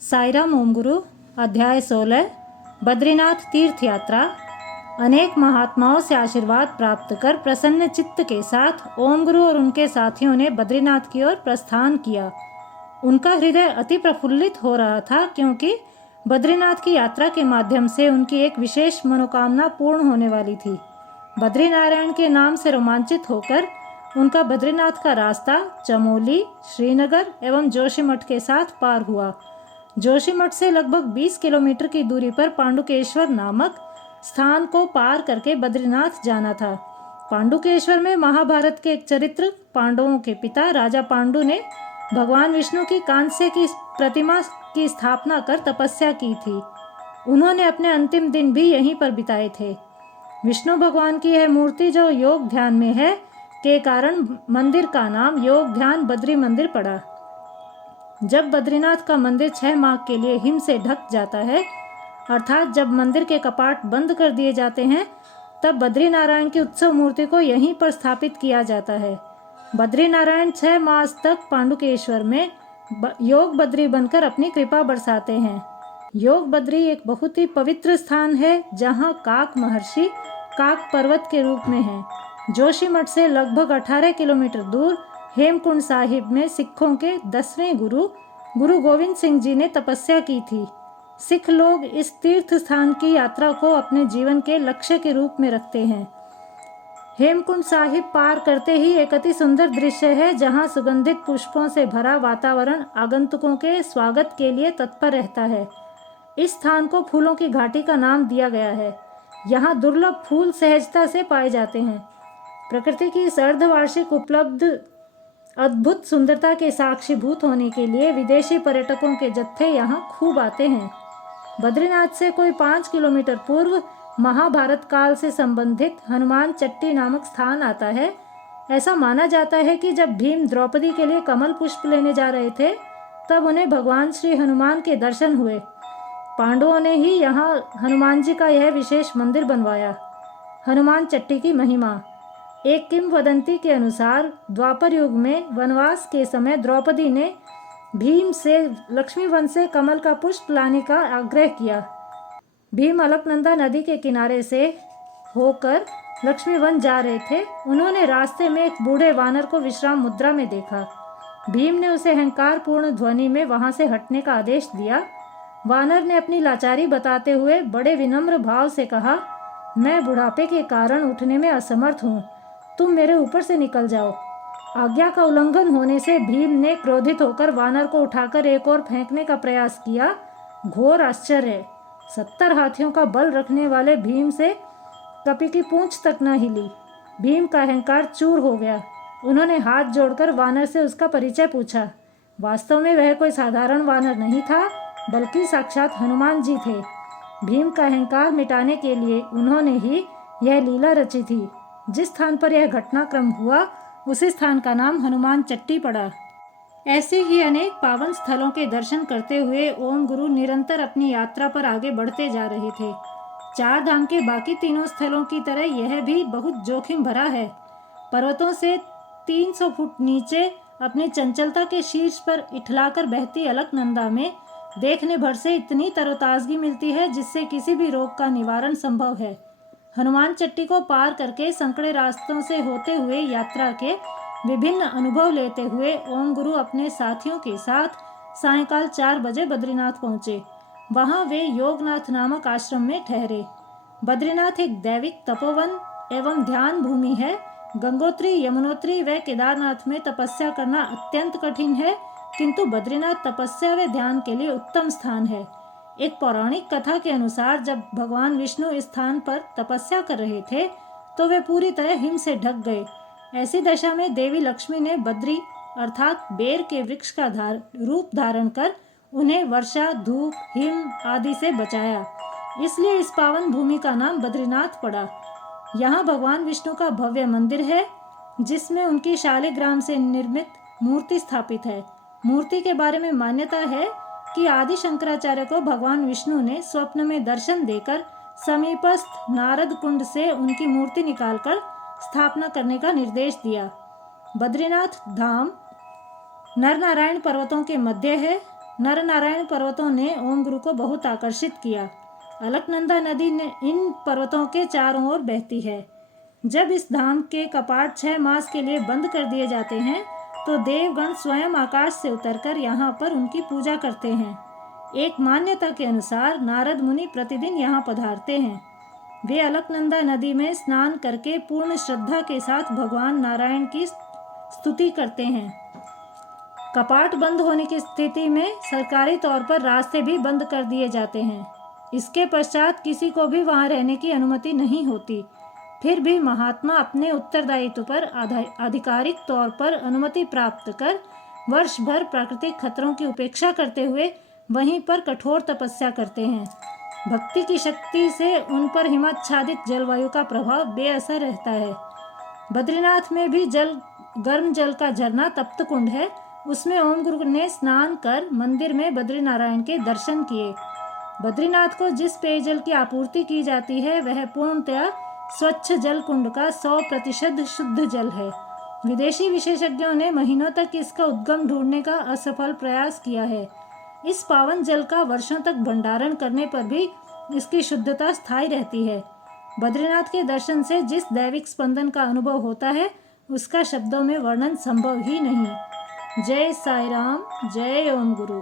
साईराम ओम गुरु। अध्याय 16। बद्रीनाथ तीर्थ यात्रा। अनेक महात्माओं से आशीर्वाद प्राप्त कर प्रसन्न चित्त के साथ ओम गुरु और उनके साथियों ने बद्रीनाथ की ओर प्रस्थान किया। उनका हृदय अति प्रफुल्लित हो रहा था, क्योंकि बद्रीनाथ की यात्रा के माध्यम से उनकी एक विशेष मनोकामना पूर्ण होने वाली थी। बद्रीनारायण के नाम से रोमांचित होकर उनका बद्रीनाथ का रास्ता चमोली, श्रीनगर एवं जोशीमठ के साथ पार हुआ। जोशीमठ से लगभग 20 किलोमीटर की दूरी पर पांडुकेश्वर नामक स्थान को पार करके बद्रीनाथ जाना था। पांडुकेश्वर में महाभारत के एक चरित्र पांडवों के पिता राजा पांडु ने भगवान विष्णु की कांस्य की प्रतिमा की स्थापना कर तपस्या की थी। उन्होंने अपने अंतिम दिन भी यहीं पर बिताए थे। विष्णु भगवान की यह मूर्ति जो योग ध्यान में है के कारण मंदिर का नाम योग ध्यान बद्री मंदिर पड़ा। जब बद्रीनाथ का मंदिर 6 माह के लिए हिम से ढक जाता है, अर्थात जब मंदिर के कपाट बंद कर दिए जाते हैं, तब बद्रीनारायण की उत्सव मूर्ति को यहीं पर स्थापित किया जाता है। बद्रीनारायण 6 मास तक पांडुकेश्वर में योग बद्री बनकर अपनी कृपा बरसाते हैं। योग बद्री एक बहुत ही पवित्र स्थान है, जहाँ काक महर्षि काक पर्वत के रूप में है। जोशीमठ से लगभग 18 किलोमीटर दूर हेमकुंड साहिब में सिखों के 10वें गुरु गोविंद सिंह जी ने तपस्या की थी। सिख लोग इस तीर्थ स्थान की यात्रा को अपने जीवन के लक्ष्य के रूप में रखते हैं। हेमकुंड साहिब पार करते ही एक अति सुंदर दृश्य है, जहां सुगंधित पुष्पों से भरा वातावरण आगंतुकों के स्वागत के लिए तत्पर रहता है। इस स्थान को फूलों की घाटी का नाम दिया गया है। यहाँ दुर्लभ फूल सहजता से पाए जाते हैं। प्रकृति की इस अर्धवार्षिक उपलब्ध अद्भुत सुंदरता के साक्षीभूत होने के लिए विदेशी पर्यटकों के जत्थे यहाँ खूब आते हैं। बद्रीनाथ से कोई 5 किलोमीटर पूर्व महाभारत काल से संबंधित हनुमान चट्टी नामक स्थान आता है। ऐसा माना जाता है कि जब भीम द्रौपदी के लिए कमल पुष्प लेने जा रहे थे, तब उन्हें भगवान श्री हनुमान के दर्शन हुए। पांडवों ने ही यहाँ हनुमान जी का यह विशेष मंदिर बनवाया। हनुमान चट्टी की महिमा। एक किंवदंती के अनुसार द्वापर युग में वनवास के समय द्रौपदी ने भीम से लक्ष्मी वन से कमल का पुष्प लाने का आग्रह किया। भीम अलकनंदा नदी के किनारे से होकर लक्ष्मी वन जा रहे थे। उन्होंने रास्ते में एक बूढ़े वानर को विश्राम मुद्रा में देखा। भीम ने उसे अहंकार पूर्ण ध्वनि में वहां से हटने का आदेश दिया। वानर ने अपनी लाचारी बताते हुए बड़े विनम्र भाव से कहा, मैं बुढ़ापे के कारण उठने में असमर्थ हूँ, तुम मेरे ऊपर से निकल जाओ। आज्ञा का उल्लंघन होने से भीम ने क्रोधित होकर वानर को उठाकर एक ओर फेंकने का प्रयास किया। घोर आश्चर्य! 70 हाथियों का बल रखने वाले भीम से कपि की पूंछ तक न हिली। भीम का अहंकार चूर हो गया। उन्होंने हाथ जोड़कर वानर से उसका परिचय पूछा। वास्तव में वह कोई साधारण वानर नहीं था, बल्कि साक्षात हनुमान जी थे। भीम का अहंकार मिटाने के लिए उन्होंने ही यह लीला रची थी। जिस स्थान पर यह घटनाक्रम हुआ, उसी स्थान का नाम हनुमान चट्टी पड़ा। ऐसे ही अनेक पावन स्थलों के दर्शन करते हुए ओम गुरु निरंतर अपनी यात्रा पर आगे बढ़ते जा रहे थे। 4 धाम के बाकी तीनों स्थलों की तरह यह भी बहुत जोखिम भरा है। पर्वतों से 300 फुट नीचे अपनी चंचलता के शीर्ष पर इठलाकर बहती अलकनंदा में देखने भर से इतनी तरोताजगी मिलती है, जिससे किसी भी रोग का निवारण संभव है। हनुमान चट्टी को पार करके संकड़े रास्तों से होते हुए यात्रा के विभिन्न अनुभव लेते हुए ओम गुरु अपने साथियों के साथ सायंकाल 4 बजे बद्रीनाथ पहुंचे। वहां वे योगनाथ नामक आश्रम में ठहरे। बद्रीनाथ एक दैविक तपोवन एवं ध्यान भूमि है। गंगोत्री, यमुनोत्री व केदारनाथ में तपस्या करना अत्यंत कठिन है, किंतु बद्रीनाथ तपस्या व ध्यान के लिए उत्तम स्थान है। एक पौराणिक कथा के अनुसार जब भगवान विष्णु इस स्थान पर तपस्या कर रहे थे, तो वे पूरी तरह हिम से ढक गए। ऐसी दशा में देवी लक्ष्मी ने बद्री अर्थात बेर के वृक्ष का रूप धारण कर उन्हें वर्षा, धूप, हिम आदि से बचाया। इसलिए इस पावन भूमि का नाम बद्रीनाथ पड़ा। यहाँ भगवान विष्णु का भव्य मंदिर है, जिसमें उनकी शालिग्राम से निर्मित मूर्ति स्थापित है। मूर्ति के बारे में मान्यता है कि आदि शंकराचार्य को भगवान विष्णु ने स्वप्न में दर्शन देकर समीपस्थ नारद कुंड से उनकी मूर्ति निकालकर स्थापना करने का निर्देश दिया। बद्रीनाथ धाम नरनारायण पर्वतों के मध्य है। नर नारायण पर्वतों ने ओम गुरु को बहुत आकर्षित किया। अलकनंदा नदी इन पर्वतों के चारों ओर बहती है। जब इस धाम के कपाट 6 मास के लिए बंद कर दिए जाते हैं तो देवगण स्वयं आकाश से उतरकर यहाँ पर उनकी पूजा करते हैं। एक मान्यता के अनुसार नारद मुनि प्रतिदिन यहाँ पधारते हैं। वे अलकनंदा नदी में स्नान करके पूर्ण श्रद्धा के साथ भगवान नारायण की स्तुति करते हैं। कपाट बंद होने की स्थिति में सरकारी तौर पर रास्ते भी बंद कर दिए जाते हैं। इसके पश्चात किसी को भी वहां रहने की अनुमति नहीं होती। फिर भी महात्मा अपने उत्तरदायित्व पर आधिकारिक तौर पर अनुमति प्राप्त कर वर्ष भर प्राकृतिक खतरों की उपेक्षा करते हुए वहीं पर कठोर तपस्या करते हैं। भक्ति की शक्ति से उन पर हिमाच्छादित जलवायु का प्रभाव बेअसर रहता है। बद्रीनाथ में भी गर्म जल का झरना तप्त कुंड है। उसमें ओम गुरु ने स्नान कर मंदिर में बद्रीनारायण के दर्शन किए। बद्रीनाथ को जिस पेयजल की आपूर्ति की जाती है वह पूर्णतया स्वच्छ जल कुंड का 100% शुद्ध जल है। विदेशी विशेषज्ञों ने महीनों तक इसका उद्गम ढूंढने का असफल प्रयास किया है। इस पावन जल का वर्षों तक भंडारण करने पर भी इसकी शुद्धता स्थायी रहती है। बद्रीनाथ के दर्शन से जिस दैविक स्पंदन का अनुभव होता है उसका शब्दों में वर्णन संभव ही नहीं। जय साई राम, जय ओम गुरु।